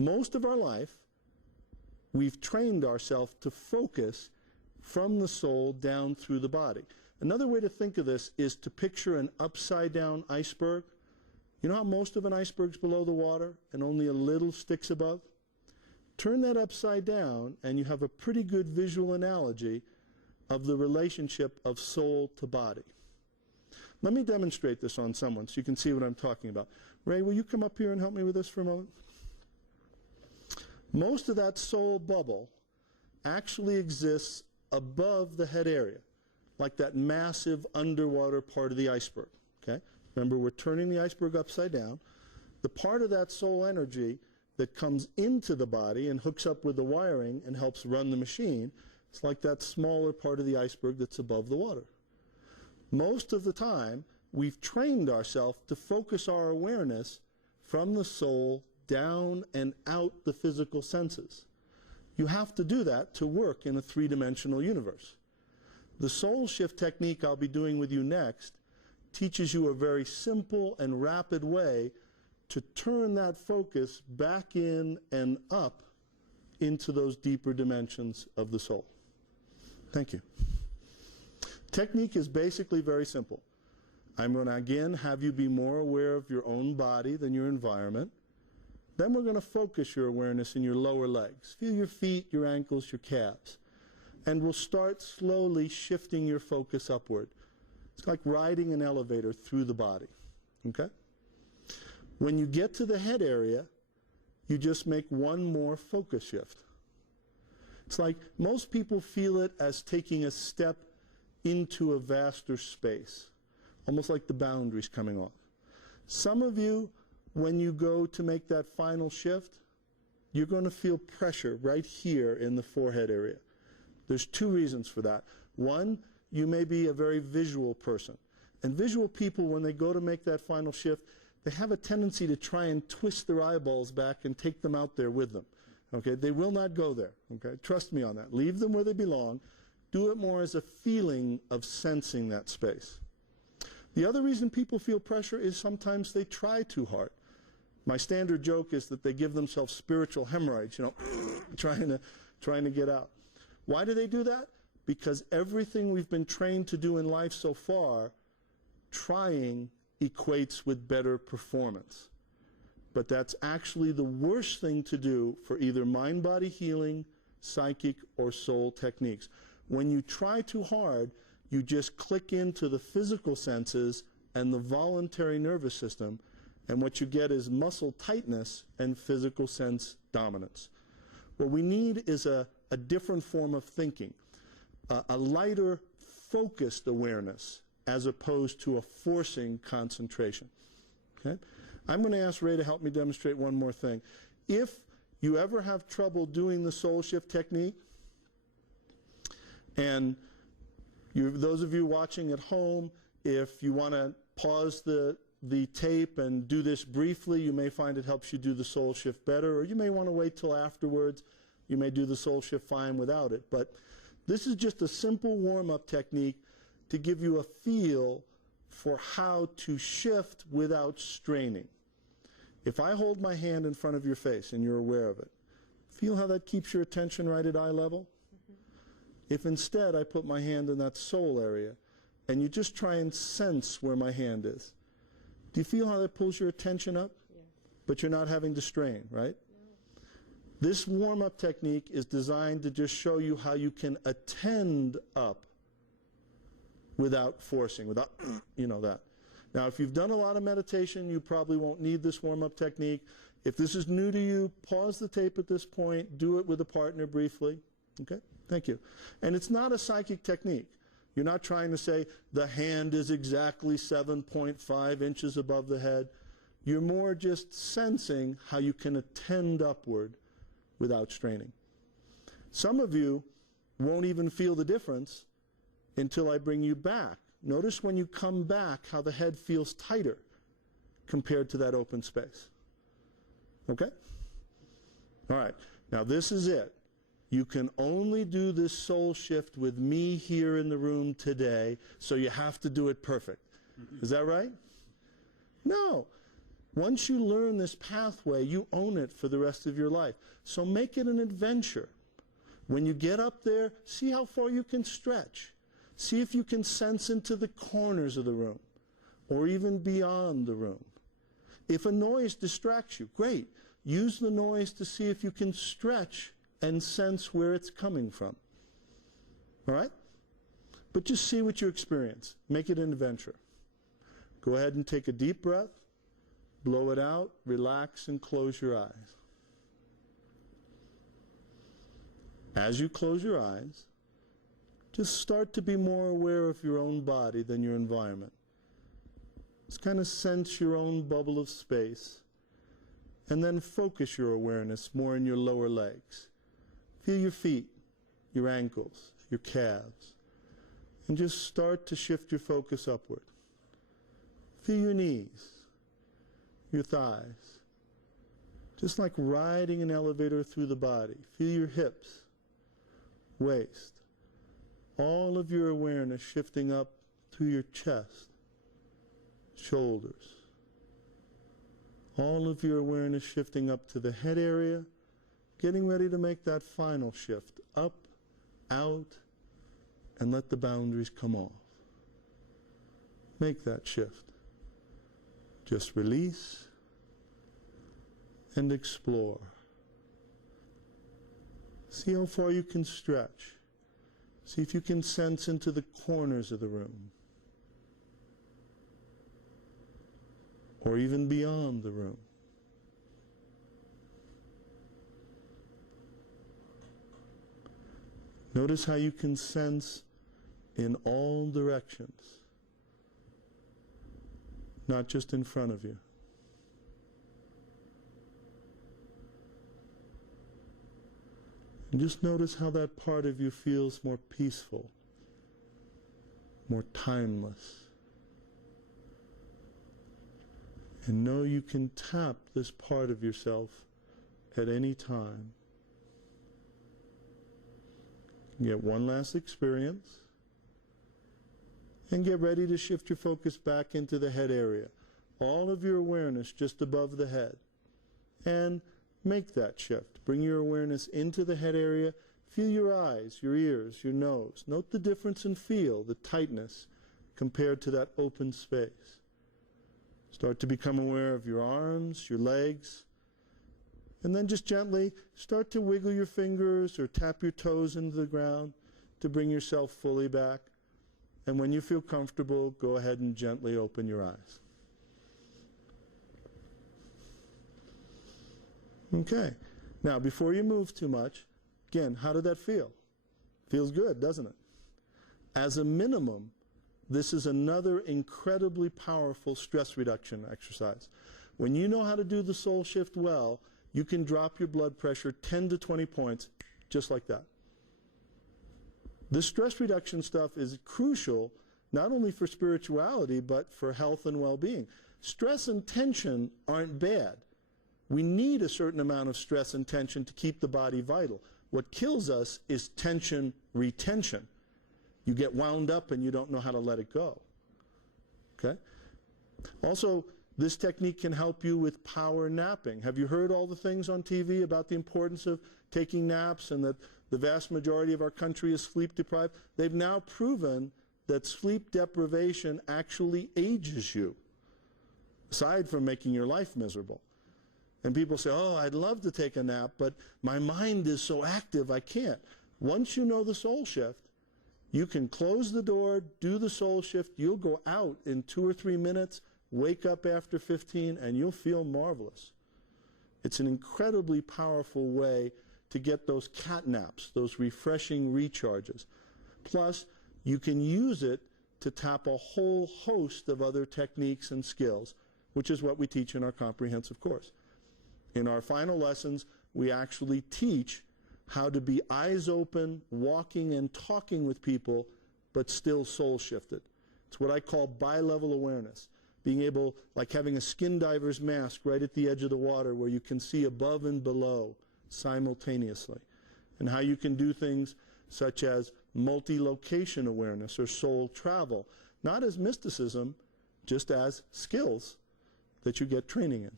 Most of our life, we've trained ourselves to focus from the soul down through the body. Another way to think of this is to picture an upside-down iceberg. You know how most of an iceberg's below the water and only a little sticks above? Turn that upside down and you have a pretty good visual analogy of the relationship of soul to body. Let me demonstrate this on someone so you can see what I'm talking about. Ray, will you come up here and help me with this for a moment? Most of that soul bubble actually exists above the head area, like that massive underwater part of the iceberg. Okay? Remember, we're turning the iceberg upside down. The part of that soul energy that comes into the body and hooks up with the wiring and helps run the machine, it's like that smaller part of the iceberg that's above the water. Most of the time, we've trained ourselves to focus our awareness from the soul down and out the physical senses. You have to do that to work in a three-dimensional universe. The soul shift technique I'll be doing with you next teaches you a very simple and rapid way to turn that focus back in and up into those deeper dimensions of the soul. Thank you. Technique is basically very simple. I'm going to again have you be more aware of your own body than your environment. Then we're going to focus your awareness in your lower legs. Feel your feet, your ankles, your calves. And we'll start slowly shifting your focus upward. It's like riding an elevator through the body. Okay? When you get to the head area, you just make one more focus shift. It's like most people feel it as taking a step into a vaster space, almost like the boundaries coming off. Some of you, when you go to make that final shift, you're going to feel pressure right here in the forehead area. There's two reasons for that. One, you may be a very visual person. And visual people, when they go to make that final shift, they have a tendency to try and twist their eyeballs back and take them out there with them. Okay? They will not go there. Okay? Trust me on that. Leave them where they belong. Do it more as a feeling of sensing that space. The other reason people feel pressure is sometimes they try too hard. My standard joke is that they give themselves spiritual hemorrhoids, you know, trying to get out. Why do they do that? Because everything we've been trained to do in life so far, trying equates with better performance. But that's actually the worst thing to do for either mind-body healing, psychic, or soul techniques. When you try too hard, you just click into the physical senses and the voluntary nervous system, and what you get is muscle tightness and physical sense dominance. What we need is a different form of thinking, a lighter, focused awareness, as opposed to a forcing concentration. Okay? I'm going to ask Ray to help me demonstrate one more thing. If you ever have trouble doing the soul shift technique, and those of you watching at home, if you want to pause the tape and do this briefly, you may find it helps you do the soul shift better, or you may want to wait till afterwards. You may do the soul shift fine without it. But this is just a simple warm-up technique to give you a feel for how to shift without straining. If I hold my hand in front of your face and you're aware of it, feel how that keeps your attention right at eye level? If instead I put my hand in that soul area and you just try and sense where my hand is, do you feel how that pulls your attention up? Yeah. But you're not having to strain, right? No. This warm-up technique is designed to just show you how you can attend up without forcing, without, you know, that. Now, if you've done a lot of meditation, you probably won't need this warm-up technique. If this is new to you, pause the tape at this point. Do it with a partner briefly. Okay? Thank you. And it's not a psychic technique. You're not trying to say the hand is exactly 7.5 inches above the head. You're more just sensing how you can attend upward without straining. Some of you won't even feel the difference until I bring you back. Notice when you come back how the head feels tighter compared to that open space. Okay? All right. Now this is it. You can only do this soul shift with me here in the room today, so you have to do it perfect. Is that right? No. Once you learn this pathway, you own it for the rest of your life. So make it an adventure. When you get up there, see how far you can stretch. See if you can sense into the corners of the room or even beyond the room. If a noise distracts you, great. Use the noise to see if you can stretch and sense where it's coming from. All right? But just see what you experience. Make it an adventure. Go ahead and take a deep breath. Blow it out, relax, and close your eyes. As you close your eyes, just start to be more aware of your own body than your environment. Just kind of sense your own bubble of space, and then focus your awareness more in your lower legs. Feel your feet, your ankles, your calves, and just start to shift your focus upward. Feel your knees, your thighs, just like riding an elevator through the body. Feel your hips, waist, all of your awareness shifting up through your chest, shoulders, all of your awareness shifting up to the head area, getting ready to make that final shift, up, out, and let the boundaries come off. Make that shift. Just release and explore. See how far you can stretch. See if you can sense into the corners of the room, or even beyond the room. Notice how you can sense in all directions, not just in front of you. And just notice how that part of you feels more peaceful, more timeless. And know you can tap this part of yourself at any time. Get one last experience, and get ready to shift your focus back into the head area. All of your awareness just above the head. And make that shift. Bring your awareness into the head area. Feel your eyes, your ears, your nose. Note the difference in feel, the tightness, compared to that open space. Start to become aware of your arms, your legs. And then just gently start to wiggle your fingers or tap your toes into the ground to bring yourself fully back. And when you feel comfortable, go ahead and gently open your eyes. Okay. Now, before you move too much, again, how did that feel? Feels good, doesn't it? As a minimum, this is another incredibly powerful stress reduction exercise. When you know how to do the soul shift well, you can drop your blood pressure 10 to 20 points just like that. This stress reduction stuff is crucial not only for spirituality but for health and well-being. Stress and tension aren't bad. We need a certain amount of stress and tension to keep the body vital. What kills us is tension retention. You get wound up and you don't know how to let it go. Okay? Also, this technique can help you with power napping. Have you heard all the things on TV about the importance of taking naps and that the vast majority of our country is sleep deprived? They've now proven that sleep deprivation actually ages you, aside from making your life miserable. And people say, oh, I'd love to take a nap, but my mind is so active I can't. Once you know the soul shift, you can close the door, do the soul shift, you'll go out in 2 or 3 minutes, wake up after 15, and you'll feel marvelous. It's an incredibly powerful way to get those cat naps, those refreshing recharges. Plus, you can use it to tap a whole host of other techniques and skills, which is what we teach in our comprehensive course. In our final lessons, we actually teach how to be eyes open, walking and talking with people, but still soul shifted. It's what I call bi-level awareness. Being able, like having a skin diver's mask right at the edge of the water where you can see above and below simultaneously. And how you can do things such as multi-location awareness or soul travel, not as mysticism, just as skills. that you get training in.